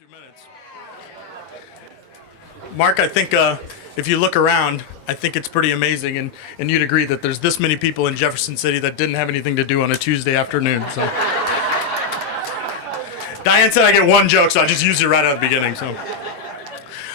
2 minutes. Mark, I think if you look around, I think it's pretty amazing, and you'd agree that there's this many people in Jefferson City that didn't have anything to do on a Tuesday afternoon. So Diane said I get one joke, so I just used it right out of the beginning. So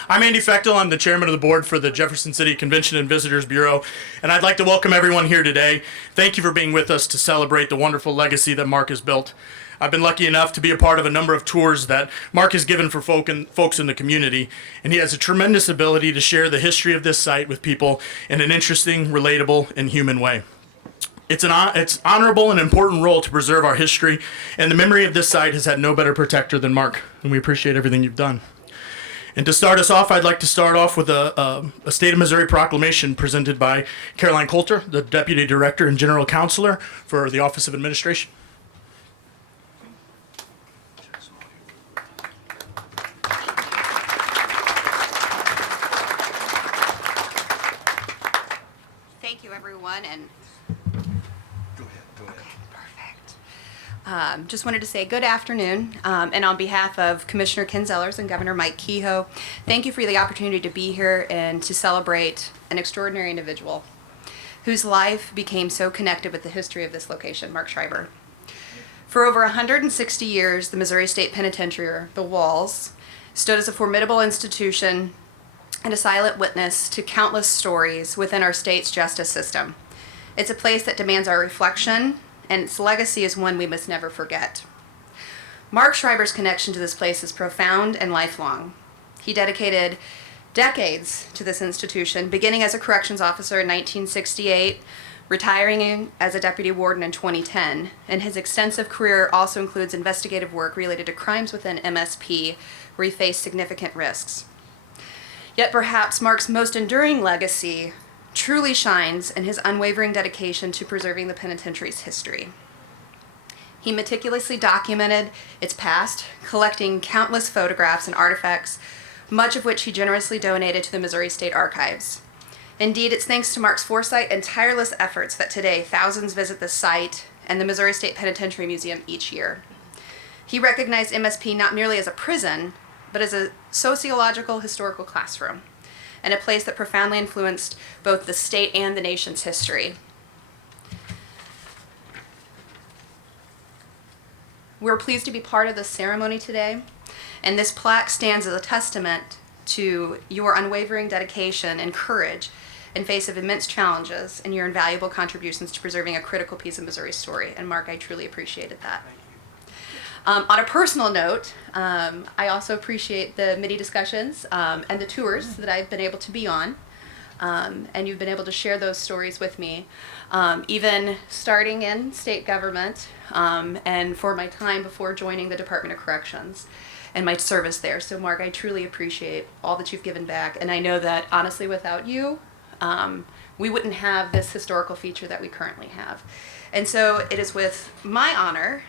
I'm Andy Fechtel. I'm the chairman of the board for the Jefferson City Convention and Visitors Bureau, and I'd like to welcome everyone here today. Thank you for being with us to celebrate the wonderful legacy that Mark has built. I've been lucky enough to be a part of a number of tours that Mark has given for folks in the community, and he has a tremendous ability to share the history of this site with people in an interesting, relatable, and human way. It's honorable and important role to preserve our history, and the memory of this site has had no better protector than Mark, and we appreciate everything you've done. And to start us off, I'd like to start off with a State of Missouri proclamation presented by Caroline Coulter, the Deputy Director and General Counselor for the Office of Administration. Thank you, everyone. And Go ahead. okay, perfect. Just wanted to say good afternoon, and on behalf of Commissioner Ken Zellers and Governor Mike Kehoe, thank you for the opportunity to be here and to celebrate an extraordinary individual whose life became so connected with the history of this location, Mark Schreiber. For over 160 years, the Missouri State Penitentiary, the Walls, stood as a formidable institution and a silent witness to countless stories within our state's justice system. It's a place that demands our reflection, and its legacy is one we must never forget. Mark Schreiber's connection to this place is profound and lifelong. He dedicated decades to this institution, beginning as a corrections officer in 1968, retiring as a deputy warden in 2010, and his extensive career also includes investigative work related to crimes within MSP, where he faced significant risks. Yet perhaps Mark's most enduring legacy truly shines in his unwavering dedication to preserving the penitentiary's history. He meticulously documented its past, collecting countless photographs and artifacts, much of which he generously donated to the Missouri State Archives. Indeed, it's thanks to Mark's foresight and tireless efforts that today thousands visit the site and the Missouri State Penitentiary Museum each year. He recognized MSP not merely as a prison, but as a sociological historical classroom, and a place that profoundly influenced both the state and the nation's history. We're pleased to be part of this ceremony today, and this plaque stands as a testament to your unwavering dedication and courage in face of immense challenges and your invaluable contributions to preserving a critical piece of Missouri's story. And Mark, I truly appreciated that. On a personal note, I also appreciate the many discussions and the tours that I've been able to be on, and you've been able to share those stories with me, even starting in state government and for my time before joining the Department of Corrections and my service there. So Mark, I truly appreciate all that you've given back, and I know that honestly without you, we wouldn't have this historical feature that we currently have. And so it is with my honor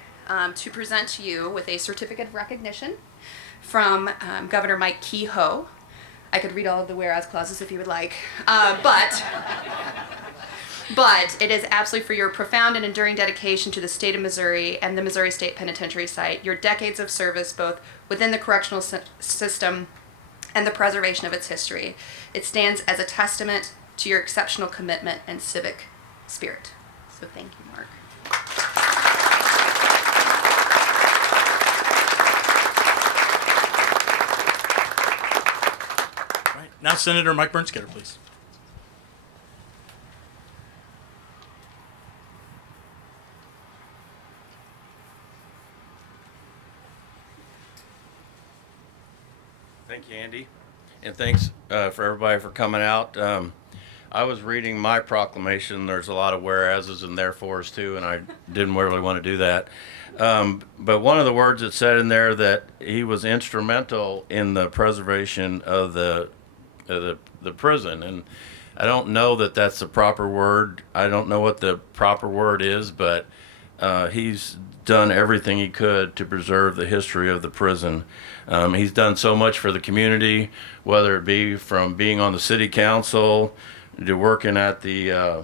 to present to you with a certificate of recognition from Governor Mike Kehoe. I could read all of the whereas clauses if you would like, but it is absolutely for your profound and enduring dedication to the state of Missouri and the Missouri State Penitentiary site, your decades of service both within the correctional system and the preservation of its history. It stands as a testament to your exceptional commitment and civic spirit. So thank you, Mark. Now, Senator Mike Bernskader, please. Thank you, Andy, and thanks for everybody for coming out. I was reading my proclamation. There's a lot of whereases and therefores too, and I didn't really want to do that. But one of the words that said in there that he was instrumental in the preservation of the prison, and I don't know that that's the proper word. I don't know what the proper word is, but he's done everything he could to preserve the history of the prison. He's done so much for the community, whether it be from being on the city council to working at the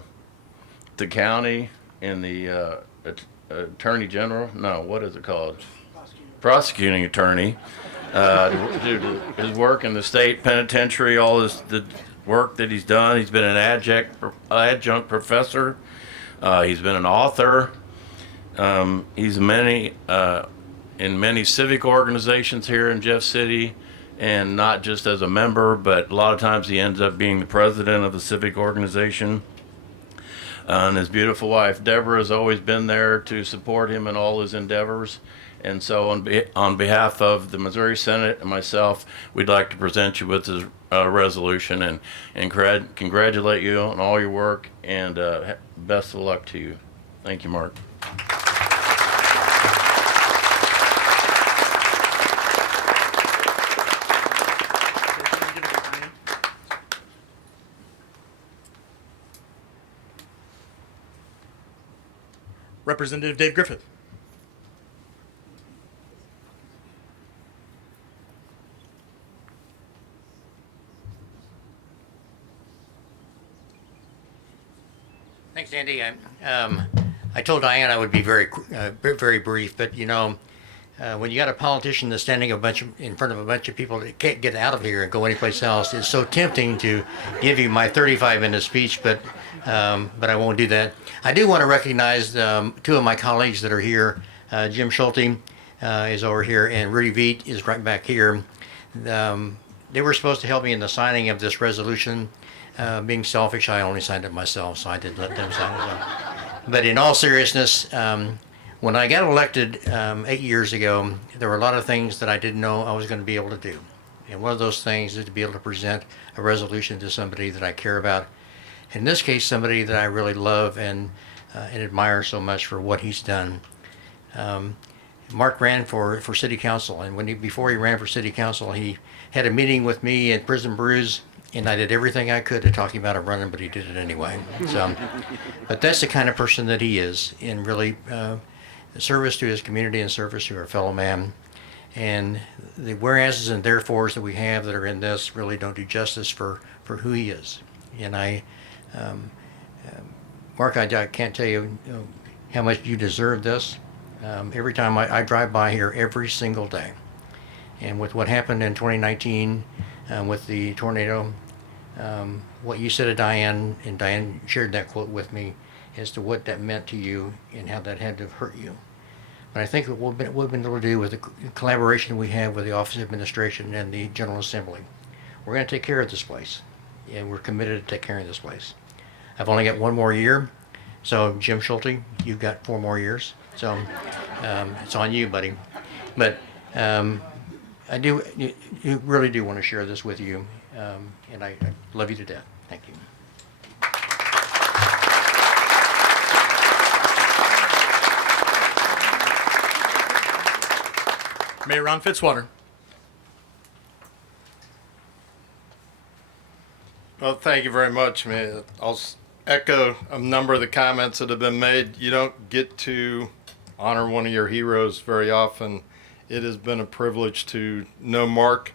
county in the attorney general. No, what is it called? Prosecuting attorney. due to his work in the state penitentiary, the work that he's done. He's been an adjunct professor. He's been an author. He's in many civic organizations here in Jeff City, and not just as a member, but a lot of times he ends up being the president of the civic organization. And his beautiful wife, Deborah, has always been there to support him in all his endeavors. And so on behalf of the Missouri Senate and myself, we'd like to present you with this resolution and congratulate you on all your work, and best of luck to you. Thank you, Mark. Representative Dave Griffith. Thanks, Andy. I told Diane I would be very brief, but when you got a politician that's standing in front of a bunch of people that can't get out of here and go anyplace else, it's so tempting to give you my 35-minute speech, but I won't do that. I do want to recognize two of my colleagues that are here. Jim Schulte is over here, and Rudy Veit is right back here. They were supposed to help me in the signing of this resolution. Being selfish, I only signed it myself, so I did let them sign it. But in all seriousness, when I got elected 8 years ago, there were a lot of things that I didn't know I was going to be able to do. And one of those things is to be able to present a resolution to somebody that I care about. In this case, somebody that I really love and admire so much for what he's done. Mark ran for city council, and before he ran for city council, he had a meeting with me at Prison Brews, and I did everything I could to talk him about him running, but he did it anyway. So, but that's the kind of person that he is, in really service to his community and service to our fellow man. And the whereases and therefores that we have that are in this really don't do justice for who he is. And Mark, I can't tell you how much you deserve this. Every time I drive by here every single day. And with what happened in 2019 with the tornado, what you said to Diane, and Diane shared that quote with me, as to what that meant to you and how that had to hurt you. But I think what we've been able to do with the collaboration we have with the Office of Administration and the General Assembly, we're going to take care of this place, and we're committed to take care of this place. I've only got one more year, so Jim Schulte, you've got 4 more years, so it's on you, buddy. But I really do want to share this with you, and I love you to death. Thank you. Mayor Ron Fitzwater. Well, thank you very much, man. I'll echo a number of the comments that have been made. You don't get to honor one of your heroes very often. It has been a privilege to know Mark.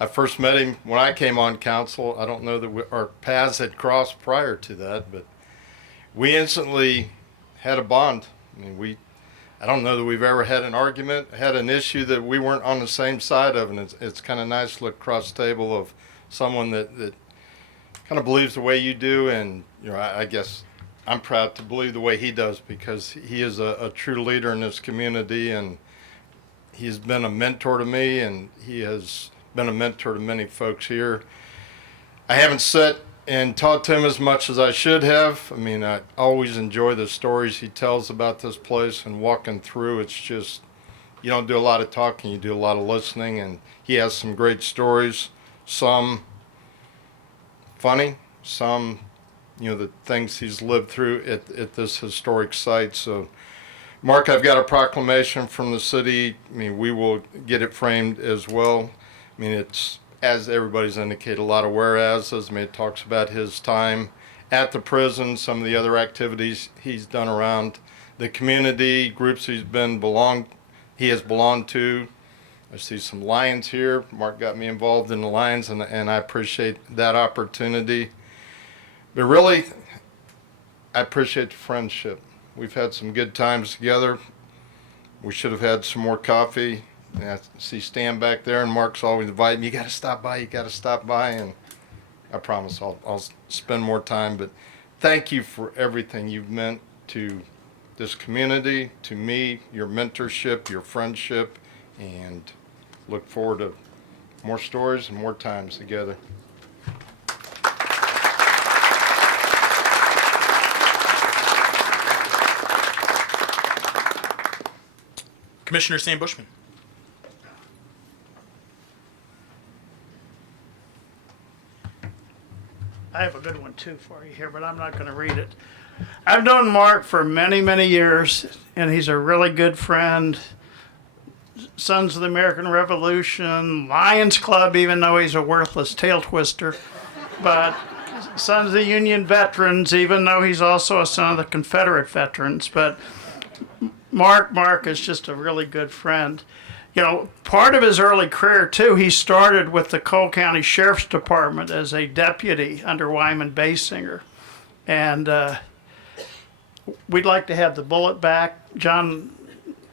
I first met him when I came on council. I don't know that our paths had crossed prior to that, but we instantly had a bond. I mean, I don't know that we've ever had an argument, had an issue that we weren't on the same side of, and it's kind of nice to look across the table of someone that kind of believes the way you do, and I guess I'm proud to believe the way he does, because he is a true leader in this community, and he's been a mentor to me, and he has been a mentor to many folks here. I haven't sat and talked to him as much as I should have. I mean, I always enjoy the stories he tells about this place and walking through. It's just, you don't do a lot of talking, you do a lot of listening, and he has some great stories, some funny, some, the things he's lived through at this historic site. So, Mark, I've got a proclamation from the city. I mean, we will get it framed as well. I mean, it's, as everybody's indicated, a lot of whereases. I mean, it talks about his time at the prison, some of the other activities he's done around the community, groups he has belonged to. I see some Lions here. Mark got me involved in the Lions, and I appreciate that opportunity. But really, I appreciate the friendship. We've had some good times together. We should have had some more coffee. And I see Stan back there, and Mark's always inviting me, you got to stop by, and I promise I'll spend more time. But thank you for everything you've meant to this community, to me, your mentorship, your friendship, and look forward to more stories and more times together. Commissioner Sam Bushman. I have a good one too for you here, but I'm not going to read it. I've known Mark for many, many years, and he's a really good friend. Sons of the American Revolution, Lions Club, even though he's a worthless tail twister. But Sons of the Union Veterans, even though he's also a son of the Confederate veterans. But Mark is just a really good friend. You know, part of his early career, too, he started with the Cole County Sheriff's Department as a deputy under Wyman Basinger. And we'd like to have the bullet back. John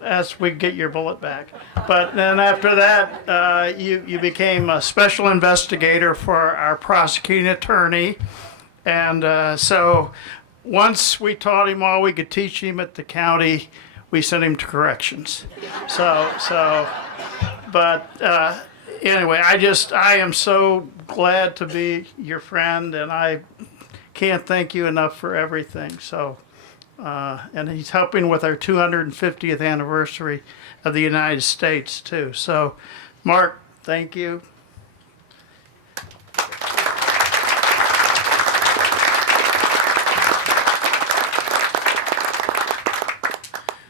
asked we get your bullet back. But then after that, you became a special investigator for our prosecuting attorney. And so once we taught him all we could teach him at the county, we sent him to corrections. But anyway, I am so glad to be your friend, and I can't thank you enough for everything. So, and he's helping with our 250th anniversary of the United States too. So, Mark, thank you.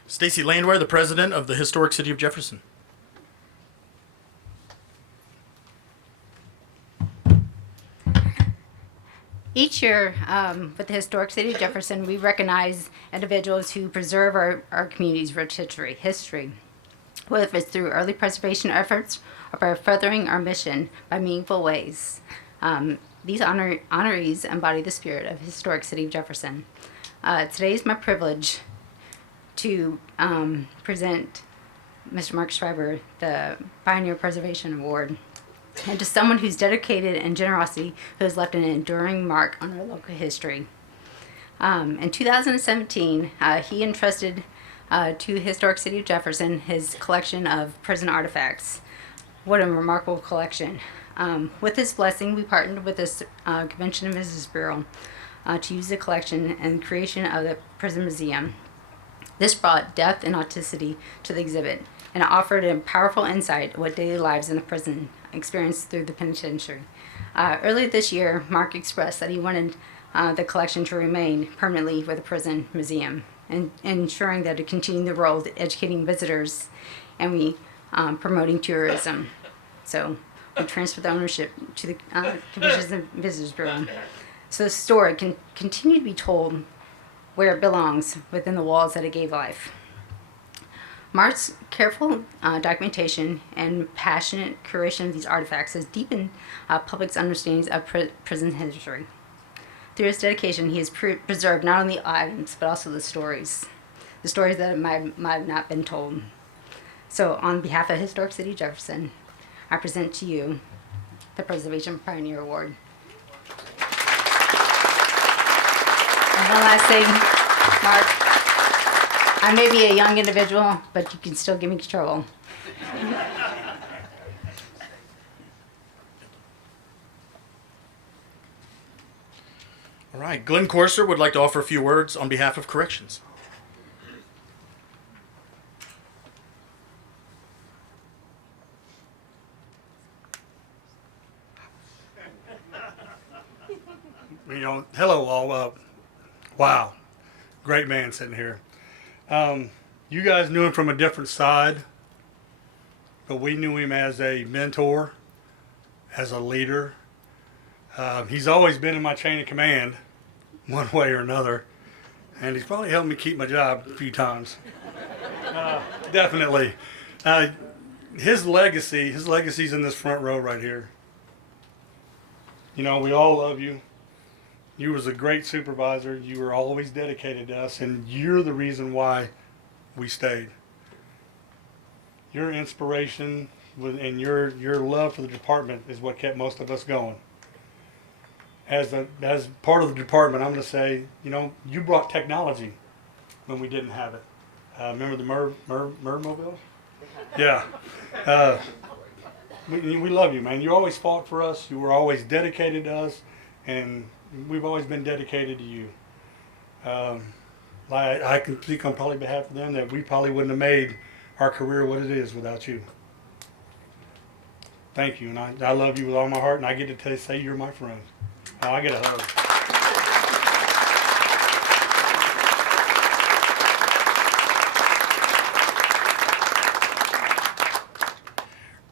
Stacy Landwehr, the president of the Historic City of Jefferson. Each year, with the Historic City of Jefferson, we recognize individuals who preserve our community's rich history, whether it's through early preservation efforts or by furthering our mission by meaningful ways. These honorees embody the spirit of Historic City of Jefferson. Today is my privilege to present Mr. Mark Schreiber the Pioneer Preservation Award, and to someone whose dedicated and generosity who has left an enduring mark on our local history. In 2017, he entrusted to Historic City of Jefferson his collection of prison artifacts. What a remarkable collection. With his blessing, we partnered with the Convention and Visitors Bureau to use the collection in the creation of the prison museum. This brought depth and authenticity to the exhibit, and it offered a powerful insight of what daily lives in the prison experienced through the penitentiary. Earlier this year, Mark expressed that he wanted the collection to remain permanently with the prison museum, and ensuring that it continued the role of educating visitors and promoting tourism. So we transferred the ownership to the Convention and Visitors Bureau. So the story can continue to be told where it belongs, within the walls that it gave life. Mark's careful documentation and passionate curation of these artifacts has deepened public's understandings of prison history. Through his dedication, he has preserved not only items, but also the stories that might have not been told. So on behalf of Historic City of Jefferson, I present to you the Preservation Pioneer Award. And one last thing, Mark, I may be a young individual, but you can still give me trouble. All right, Glenn Corser would like to offer a few words on behalf of corrections. You know, hello all. Wow, great man sitting here. You guys knew him from a different side, but we knew him as a mentor, as a leader. He's always been in my chain of command, one way or another, and he's probably helped me keep my job a few times. Definitely. His legacy's in this front row right here. You know, we all love you. You was a great supervisor. You were always dedicated to us, and you're the reason why we stayed. your inspiration and your love for the department is what kept most of us going. As part of the department, I'm going to say, you brought technology when we didn't have it. Remember the Mermobile? Yeah. We love you, man. You always fought for us. You were always dedicated to us, and we've always been dedicated to you. I can speak on probably behalf of them that we probably wouldn't have made our career what it is without you. Thank you, and I love you with all my heart, and I get to say you're my friend. Oh, I get a hug.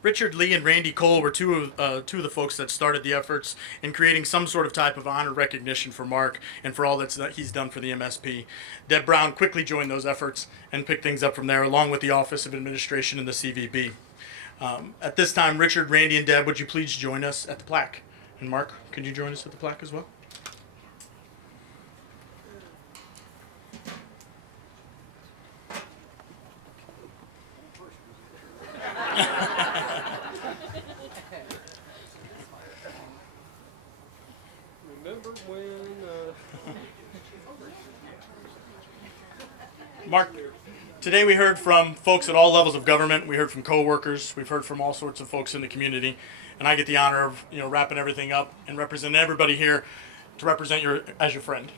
Richard Lee and Randy Cole were two of the folks that started the efforts in creating some sort of type of honor recognition for Mark and for all that he's done for the MSP. Deb Brown quickly joined those efforts and picked things up from there, along with the Office of Administration and the CVB. At this time, Richard, Randy, and Deb, would you please join us at the plaque? And Mark, could you join us at the plaque as well? Remember when Mark, today we heard from folks at all levels of government. We heard from coworkers. We've heard from all sorts of folks in the community, and I get the honor of wrapping everything up and representing everybody here to represent you as your friend.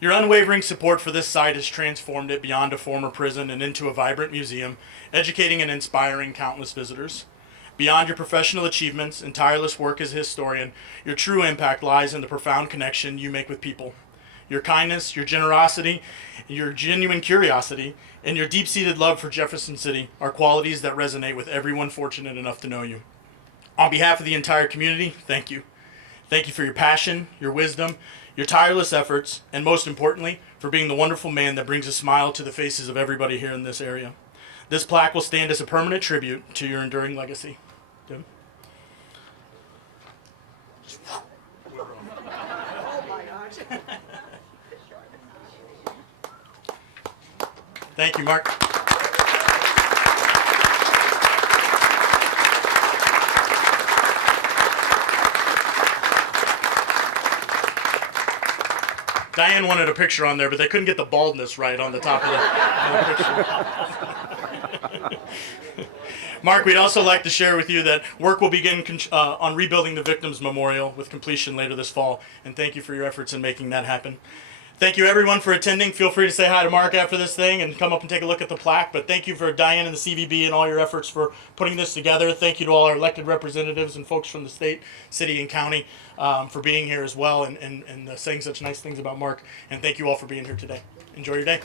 Your unwavering support for this site has transformed it beyond a former prison and into a vibrant museum, educating and inspiring countless visitors. Beyond your professional achievements and tireless work as a historian, your true impact lies in the profound connection you make with people. Your kindness, your generosity, your genuine curiosity, and your deep-seated love for Jefferson City are qualities that resonate with everyone fortunate enough to know you. On behalf of the entire community, thank you. Thank you for your passion, your wisdom, your tireless efforts, and most importantly, for being the wonderful man that brings a smile to the faces of everybody here in this area. This plaque will stand as a permanent tribute to your enduring legacy. Tim? Thank you, Mark. Diane wanted a picture on there, but they couldn't get the baldness right on the top of the picture. Mark, we'd also like to share with you that work will begin on rebuilding the Victims Memorial with completion later this fall, and thank you for your efforts in making that happen. Thank you, everyone, for attending. Feel free to say hi to Mark after this thing and come up and take a look at the plaque. But thank you for Diane and the CVB and all your efforts for putting this together. Thank you to all our elected representatives and folks from the state, city, and county for being here as well and saying such nice things about Mark. And thank you all for being here today. Enjoy your day.